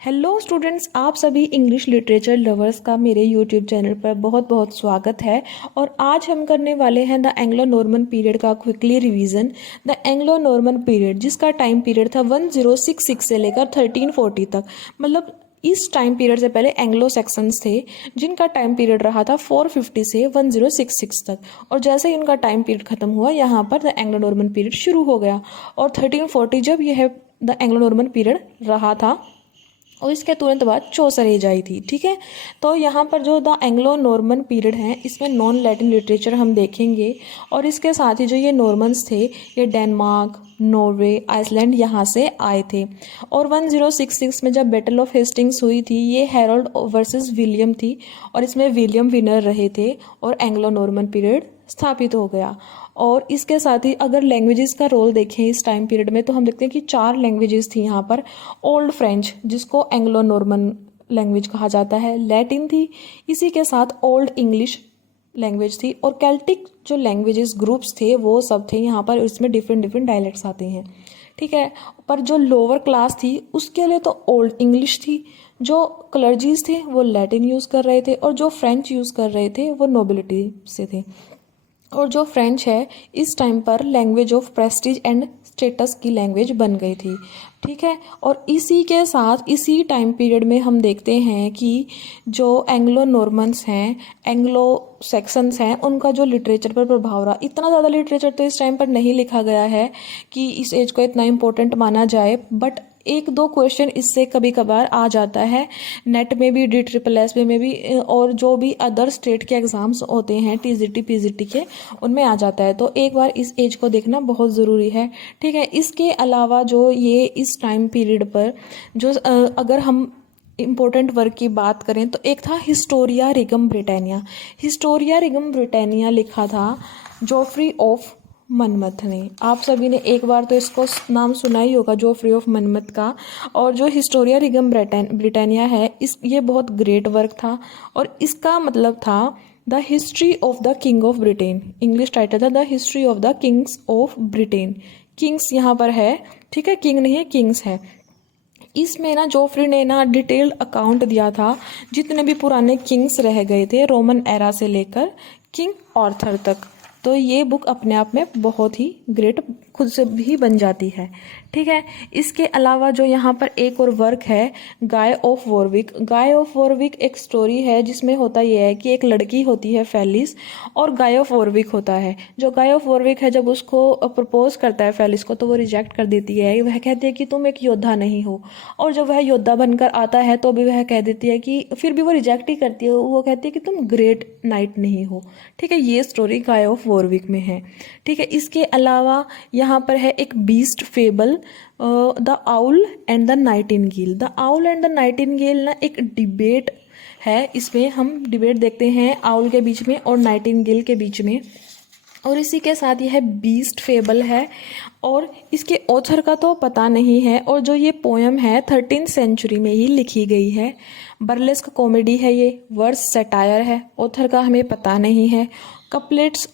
Hello students, आप सभी English literature lovers का मेरे यूट्यूब चैनल पर बहुत बहुत स्वागत है। और आज हम करने वाले हैं द एंग्लो नॉर्मन पीरियड का quickly revision. The Anglo Norman period जिसका टाइम पीरियड था 1066 से लेकर 1340 तक, मतलब इस टाइम पीरियड से पहले एंग्लो सेक्शंस थे जिनका टाइम पीरियड रहा था 450 से 1066 तक। और जैसे ही इनका टाइम पीरियड खत्म हुआ, यहाँ पर द एंग्लो नॉर्मन पीरियड शुरू हो गया। और 1340 जब यह द एंग्लो नॉर्मन पीरियड रहा था और इसके तुरंत बाद चौसर एज आई थी। ठीक है, तो यहाँ पर जो द एंग्लो नॉर्मन पीरियड है इसमें नॉन लैटिन लिटरेचर हम देखेंगे। और इसके साथ ही जो ये नॉर्मन्स थे ये डेनमार्क, नॉर्वे, आइसलैंड यहाँ से आए थे। और 1066 में जब बैटल ऑफ हेस्टिंग्स हुई थी ये हेरोल्ड वर्सेस विलियम थी और इसमें विलियम विनर रहे थे और एंग्लो नॉर्मन पीरियड स्थापित हो गया। और इसके साथ ही अगर लैंग्वेजेस का रोल देखें इस टाइम पीरियड में तो हम देखते हैं कि 4 लैंग्वेजेस थी यहाँ पर। ओल्ड फ्रेंच जिसको एंग्लो नॉर्मन लैंग्वेज कहा जाता है, लैटिन थी, इसी के साथ ओल्ड इंग्लिश लैंग्वेज थी और केल्टिक जो लैंग्वेजेस ग्रुप्स थे वो सब थे यहाँ पर। इसमें डिफरेंट डिफरेंट डायलेक्ट्स आते हैं। ठीक है, पर जो लोअर क्लास थी उसके लिए तो ओल्ड इंग्लिश थी, जो क्लर्जीज थे वो लैटिन यूज़ कर रहे थे और जो फ्रेंच यूज़ कर रहे थे वो नोबिलिटी से थे। और जो फ्रेंच है इस टाइम पर language of Prestige and status की लैंग्वेज बन गई थी। ठीक है, और इसी के साथ इसी टाइम पीरियड में हम देखते हैं कि जो एंग्लो नॉर्मन्स हैं, एंग्लो सेक्शंस हैं, उनका जो लिटरेचर पर प्रभाव रहा। इतना ज़्यादा लिटरेचर तो इस टाइम पर नहीं लिखा गया है कि इस एज को इतना इम्पोर्टेंट माना जाए, बट एक दो क्वेश्चन इससे कभी कभार आ जाता है नेट में भी, DSSS में भी, और जो भी अदर स्टेट के एग्ज़ाम्स होते हैं TGT PGT के, उनमें आ जाता है। तो एक बार इस एज को देखना बहुत ज़रूरी है। ठीक है, इसके अलावा जो ये इस टाइम पीरियड पर जो अगर हम इम्पोर्टेंट वर्क की बात करें तो एक था हिस्टोरिया रिगम ब्रिटानिया। हिस्टोरिया रिगम ब्रिटानिया लिखा था जोफ्री ऑफ मनमथ ने। आप सभी ने एक बार तो इसको नाम सुना ही होगा, जोफ्री ऑफ मनमथ का। और जो हिस्टोरिया रिगम ब्रिटानिया है ये बहुत ग्रेट वर्क था और इसका मतलब था the history of the king of Britain. English title था the history of the kings of Britain. Kings यहाँ पर है, ठीक है, किंग नहीं है, किंग्स है। इसमें ना जोफ्री ने ना डिटेल्ड अकाउंट दिया था जितने भी पुराने किंग्स रह गए थे रोमन एरा से लेकर किंग आर्थर तक। तो ये बुक अपने आप में बहुत ही ग्रेट खुद से भी बन जाती है। ठीक है, इसके अलावा जो यहाँ पर एक और वर्क है guy of Warwick. Guy of Warwick एक स्टोरी है जिसमें होता यह है कि एक लड़की होती है फेलिस और गाय ऑफ वॉरविक होता है। जो गाय ऑफ वॉरविक है जब उसको प्रपोज करता है फेलिस को तो वो रिजेक्ट कर देती है। वह कहती है कि तुम एक योद्धा नहीं हो। और जब वह योद्धा बनकर आता है तो भी वह कह देती है कि, फिर भी वो रिजेक्ट ही करती है, वो कहती है कि तुम ग्रेट नाइट नहीं हो। ठीक है, ये स्टोरी गाय ऑफ वॉरविक में है। ठीक है, इसके अलावा यहाँ पर है एक beast fable the owl and the Nightingale. The owl and the Nightingale ना एक डिबेट है, इसमें हम डिबेट देखते हैं आउल के बीच में और नाइटिंगेल के बीच में। और इसी के साथ यह बीस्ट फेबल है और इसके ऑथर का तो पता नहीं है। और जो ये पोएम है 13th सेंचुरी में ही लिखी गई है। बर्लेस्क कॉमेडी है, ये वर्स सटायर है, ऑथर का हमें पता नहीं है। कपलेट्स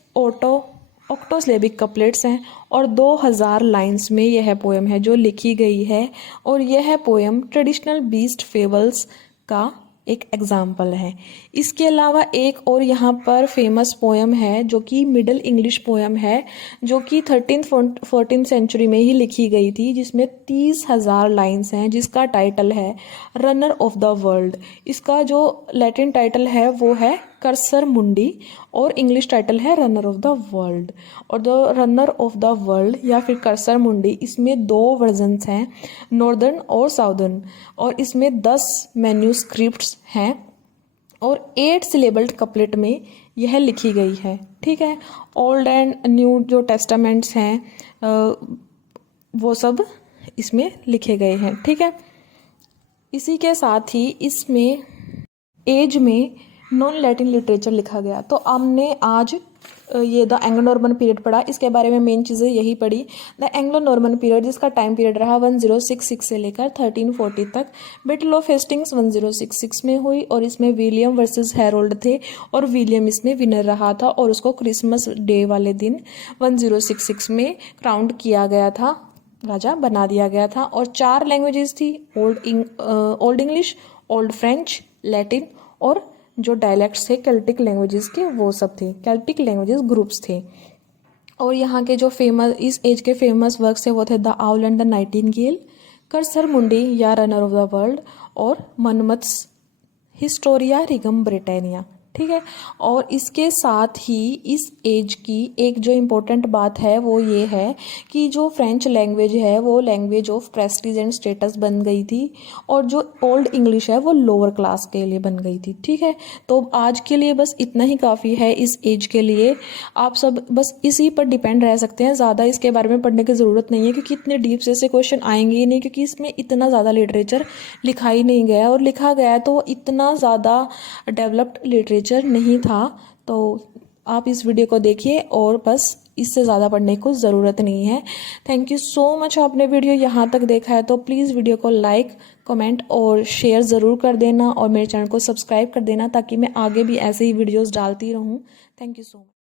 ऑक्टोसिलेबिक कपलेट्स हैं और 2000 लाइंस में यह पोएम है जो लिखी गई है। और यह पोएम ट्रेडिशनल बीस्ट फेबल्स का एक एग्जाम्पल है। इसके अलावा एक और यहाँ पर फेमस पोएम है जो कि मिडल इंग्लिश पोएम है जो कि 13th-14th सेंचुरी में ही लिखी गई थी, जिसमें 30,000 लाइंस हैं, जिसका टाइटल है रनर ऑफ द वर्ल्ड। इसका जो लैटिन टाइटल है वो है कर्सर मुंडी और इंग्लिश टाइटल है रनर ऑफ द वर्ल्ड। और the runner of the world या फिर कर्सर मुंडी, इसमें 2 वर्जन्स हैं, नॉर्दर्न और साउदर्न। और इसमें 10 मैन्यूस्क्रिप्ट्स हैं और 8 सिलेबल्ड कपलेट में यह लिखी गई है। ठीक है, ओल्ड एंड न्यू जो टेस्टामेंट्स हैं वो सब इसमें लिखे गए हैं। ठीक है, इसी के साथ ही इसमें एज में नॉन लैटिन लिटरेचर लिखा गया। तो हमने आज ये द एंग्लो नॉर्मन पीरियड पढ़ा, इसके बारे में मेन चीज़ें यही पढ़ी। द एंग्लो नॉर्मन पीरियड जिसका टाइम पीरियड रहा 1066 से लेकर 1340 तक। बैटल ऑफ हेस्टिंग्स 1066 में हुई और इसमें विलियम वर्सेस हेरोल्ड थे और विलियम इसमें विनर रहा था और उसको क्रिसमस डे वाले दिन 1066 में क्राउन किया गया था राजा बना दिया गया था। और 4 लैंग्वेजेस थी, old English, old French, Latin और जो डायलेक्ट्स थे केल्टिक लैंग्वेजेस के वो सब थे, केल्टिक लैंग्वेजेस ग्रुप्स थे। और यहाँ के जो फेमस इस एज के फेमस वर्क्स थे वो थे the owl and the Nightingale, cursor मुंडी या रनर ऑफ द वर्ल्ड और मनमथ्स हिस्टोरिया रिगम ब्रिटानिया। ठीक है। और इसके साथ ही इस एज की एक जो इम्पोर्टेंट बात है वो ये है कि जो फ्रेंच लैंग्वेज है वो language of Prestige and status बन गई थी और जो ओल्ड इंग्लिश है वो लोअर क्लास के लिए बन गई थी। ठीक है। तो आज के लिए बस इतना ही काफ़ी है इस एज के लिए। आप सब बस इसी पर डिपेंड रह सकते हैं, ज़्यादा इसके बारे में पढ़ने की ज़रूरत नहीं है क्योंकि इतने डीप से क्वेश्चन आएंगे ही नहीं, क्योंकि इसमें इतना ज़्यादा लिटरेचर लिखा ही नहीं गया और लिखा गया तो इतना ज़्यादा डेवलप्ड लिटरेचर नहीं था। तो आप इस वीडियो को देखिए और बस इससे ज़्यादा पढ़ने को ज़रूरत नहीं है। Thank you so much. आपने वीडियो यहाँ तक देखा है तो प्लीज़ वीडियो को लाइक, कमेंट और शेयर ज़रूर कर देना और मेरे चैनल को सब्सक्राइब कर देना ताकि मैं आगे भी ऐसे ही वीडियोस डालती रहूँ। Thank you so much.